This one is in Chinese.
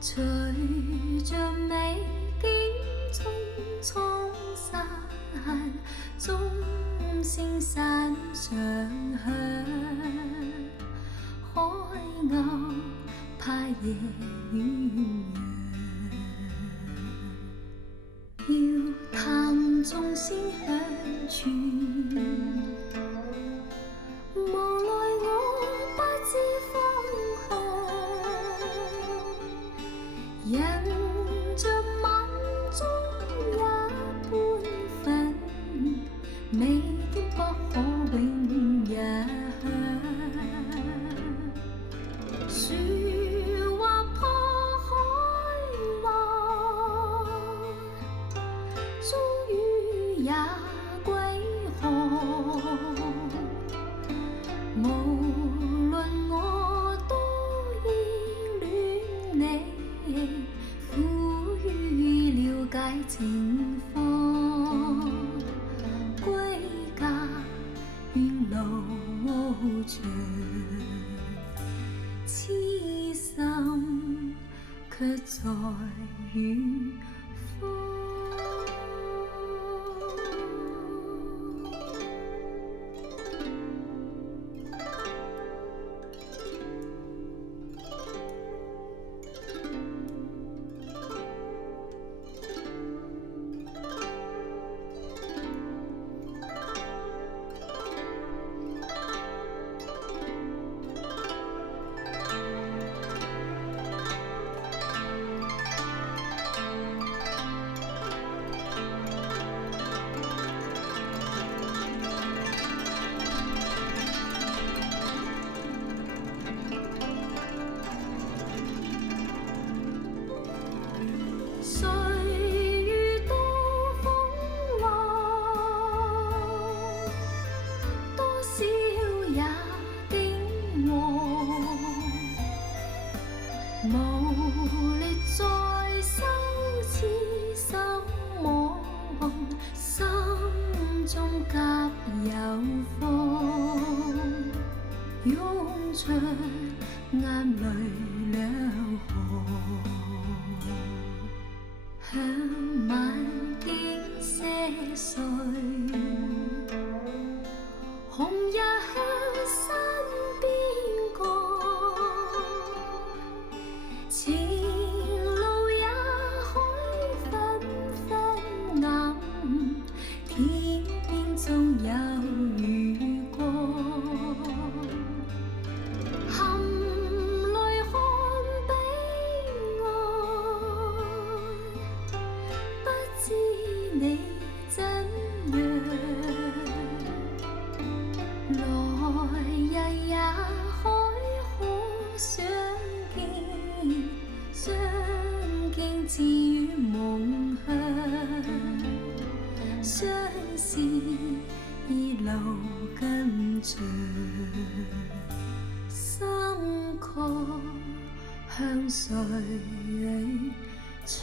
隨着美景中沖散，鐘聲散上響，海鷗派夜鸳鸯，遙談鐘聲響處，無奈我不知方向，人着晚鐘一般分，美的不可永日樹劃破海浪，終於也歸航。無論我多依戀你，苦於了解情況，歸家遠路長，痴心卻在遠方。無力再修此心網，心中夾有風，湧出眼淚兩行，向晚景些碎，紅日向身邊過，前路也海紛紛暗，天邊總有雨光，含淚看悲哀，不知你怎樣，來日也海可相見至於夢鄉，相思已路更長，心曲向誰唱？